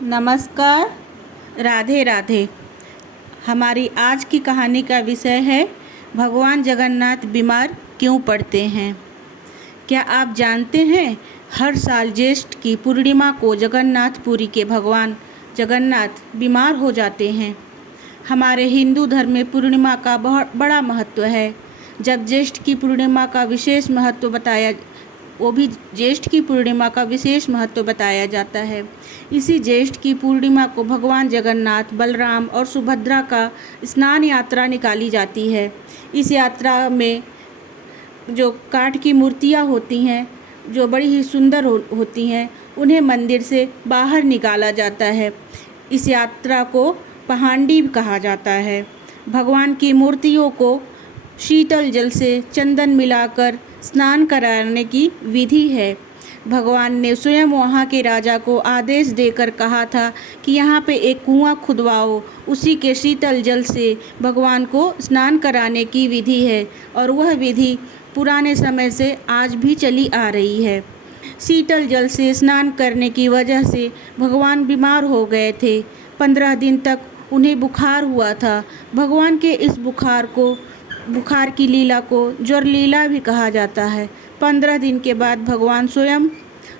नमस्कार। राधे राधे। हमारी आज की कहानी का विषय है भगवान जगन्नाथ बीमार क्यों पड़ते हैं। क्या आप जानते हैं, हर साल ज्येष्ठ की पूर्णिमा को जगन्नाथपुरी के भगवान जगन्नाथ बीमार हो जाते हैं। हमारे हिंदू धर्म में पूर्णिमा का बहुत बड़ा महत्व है। जब ज्येष्ठ की पूर्णिमा का विशेष महत्व बताया वो भी ज्येष्ठ की पूर्णिमा का विशेष महत्व बताया जाता है। इसी ज्येष्ठ की पूर्णिमा को भगवान जगन्नाथ, बलराम और सुभद्रा का स्नान यात्रा निकाली जाती है। इस यात्रा में जो काठ की मूर्तियाँ होती हैं, जो बड़ी ही सुंदर होती हैं, उन्हें मंदिर से बाहर निकाला जाता है। इस यात्रा को पहांडी कहा जाता है। भगवान की मूर्तियों को शीतल जल से चंदन मिलाकर स्नान कराने की विधि है। भगवान ने स्वयं वहाँ के राजा को आदेश देकर कहा था कि यहाँ पे एक कुआं खुदवाओ, उसी के शीतल जल से भगवान को स्नान कराने की विधि है और वह विधि पुराने समय से आज भी चली आ रही है। शीतल जल से स्नान करने की वजह से भगवान बीमार हो गए थे। 15 दिन तक उन्हें बुखार हुआ था। भगवान के इस बुखार की लीला को ज्वर लीला भी कहा जाता है। 15 दिन के बाद भगवान स्वयं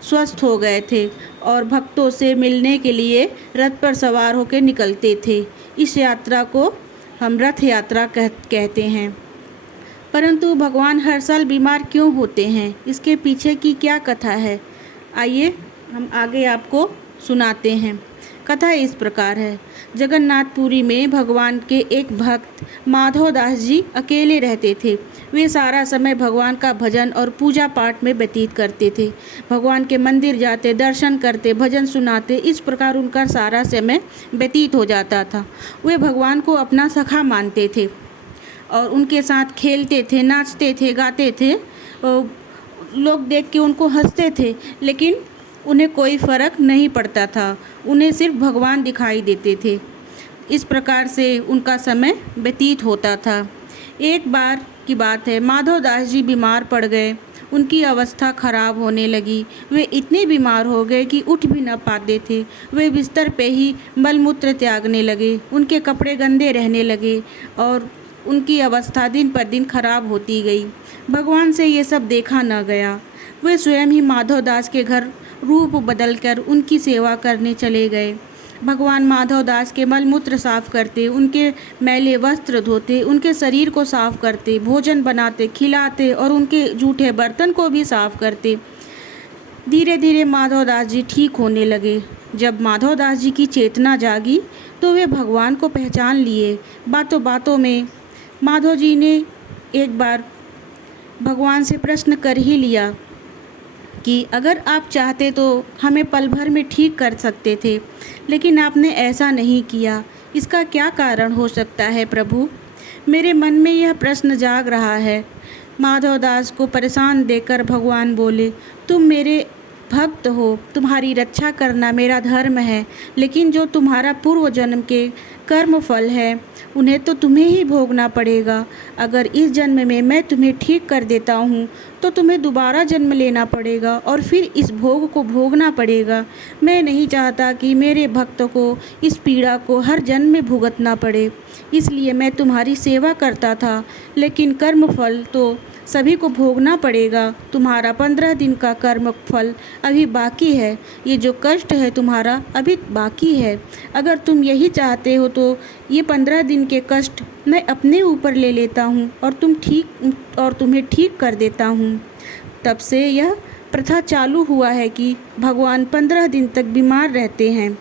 स्वस्थ हो गए थे और भक्तों से मिलने के लिए रथ पर सवार होकर निकलते थे। इस यात्रा को हम रथ यात्रा कहते हैं। परंतु भगवान हर साल बीमार क्यों होते हैं, इसके पीछे की क्या कथा है, आइए हम आगे आपको सुनाते हैं। कथा इस प्रकार है। जगन्नाथपुरी में भगवान के एक भक्त माधव दास जी अकेले रहते थे। वे सारा समय भगवान का भजन और पूजा पाठ में व्यतीत करते थे। भगवान के मंदिर जाते, दर्शन करते, भजन सुनाते, इस प्रकार उनका सारा समय व्यतीत हो जाता था। वे भगवान को अपना सखा मानते थे और उनके साथ खेलते थे, नाचते थे, गाते थे। लोग देख के उनको हंसते थे, लेकिन उन्हें कोई फ़र्क नहीं पड़ता था। उन्हें सिर्फ भगवान दिखाई देते थे। इस प्रकार से उनका समय व्यतीत होता था। एक बार की बात है, माधव दास जी बीमार पड़ गए। उनकी अवस्था खराब होने लगी। वे इतने बीमार हो गए कि उठ भी न पाते थे। वे बिस्तर पे ही मलमूत्र त्यागने लगे। उनके कपड़े गंदे रहने लगे और उनकी अवस्था दिन पर दिन खराब होती गई। भगवान से ये सब देखा न गया। वे स्वयं ही माधव दास के घर रूप बदलकर उनकी सेवा करने चले गए। भगवान माधव दास के मलमूत्र साफ करते, उनके मैले वस्त्र धोते, उनके शरीर को साफ करते, भोजन बनाते, खिलाते और उनके जूठे बर्तन को भी साफ करते। धीरे धीरे माधव दास जी ठीक होने लगे। जब माधव दास जी की चेतना जागी तो वे भगवान को पहचान लिए। बातों बातों में माधव जी ने एक बार भगवान से प्रश्न कर ही लिया कि अगर आप चाहते तो हमें पल भर में ठीक कर सकते थे, लेकिन आपने ऐसा नहीं किया। इसका क्या कारण हो सकता है प्रभु? मेरे मन में यह प्रश्न जाग रहा है। माधव दास को परेशान देखकर भगवान बोले, तुम मेरे भक्त हो, तुम्हारी रक्षा करना मेरा धर्म है, लेकिन जो तुम्हारा पूर्व जन्म के कर्म फल है उन्हें तो तुम्हें ही भोगना पड़ेगा। अगर इस जन्म में मैं तुम्हें ठीक कर देता हूँ तो तुम्हें दोबारा जन्म लेना पड़ेगा और फिर इस भोग को भोगना पड़ेगा। मैं नहीं चाहता कि मेरे भक्त को इस पीड़ा को हर जन्म में भुगतना पड़े, इसलिए मैं तुम्हारी सेवा करता था, लेकिन कर्म फल तो सभी को भोगना पड़ेगा। तुम्हारा 15 दिन का कर्म फल अभी बाकी है। ये जो कष्ट है तुम्हारा अभी बाकी है। अगर तुम यही चाहते हो तो ये 15 दिन के कष्ट मैं अपने ऊपर ले लेता हूँ और तुम्हें ठीक कर देता हूँ। तब से यह प्रथा चालू हुआ है कि भगवान 15 दिन तक बीमार रहते हैं।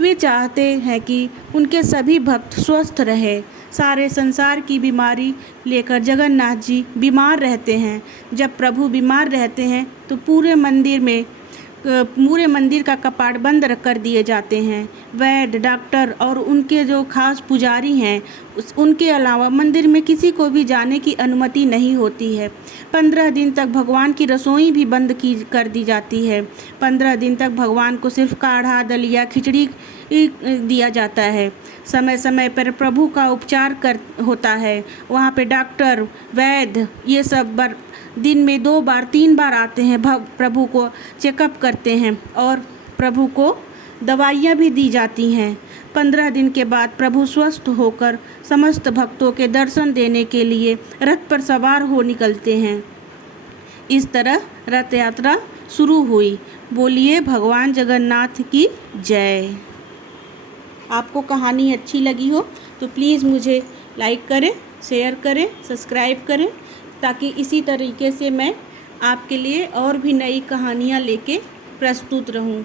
वे चाहते हैं कि उनके सभी भक्त स्वस्थ रहे। सारे संसार की बीमारी लेकर जगन्नाथ जी बीमार रहते हैं। जब प्रभु बीमार रहते हैं तो पूरे मंदिर का कपाट बंद कर दिए जाते हैं। वैद्य, डॉक्टर और उनके जो खास पुजारी हैं उनके अलावा मंदिर में किसी को भी जाने की अनुमति नहीं होती है। 15 दिन तक भगवान की रसोई भी बंद कर दी जाती है। 15 दिन तक भगवान को सिर्फ काढ़ा, दलिया, खिचड़ी दिया जाता है। समय समय पर प्रभु का उपचार होता है। वहाँ पे डॉक्टर, वैद्य ये सब दिन में 2 बार 3 बार आते हैं, प्रभु को चेकअप करते हैं और प्रभु को दवाइयाँ भी दी जाती हैं। 15 दिन के बाद प्रभु स्वस्थ होकर समस्त भक्तों के दर्शन देने के लिए रथ पर सवार हो निकलते हैं। इस तरह रथ यात्रा शुरू हुई। बोलिए भगवान जगन्नाथ की जय। आपको कहानी अच्छी लगी हो तो प्लीज़ मुझे लाइक करें, शेयर करें, सब्सक्राइब करें, ताकि इसी तरीके से मैं आपके लिए और भी नई कहानियाँ लेके प्रस्तुत रहूं।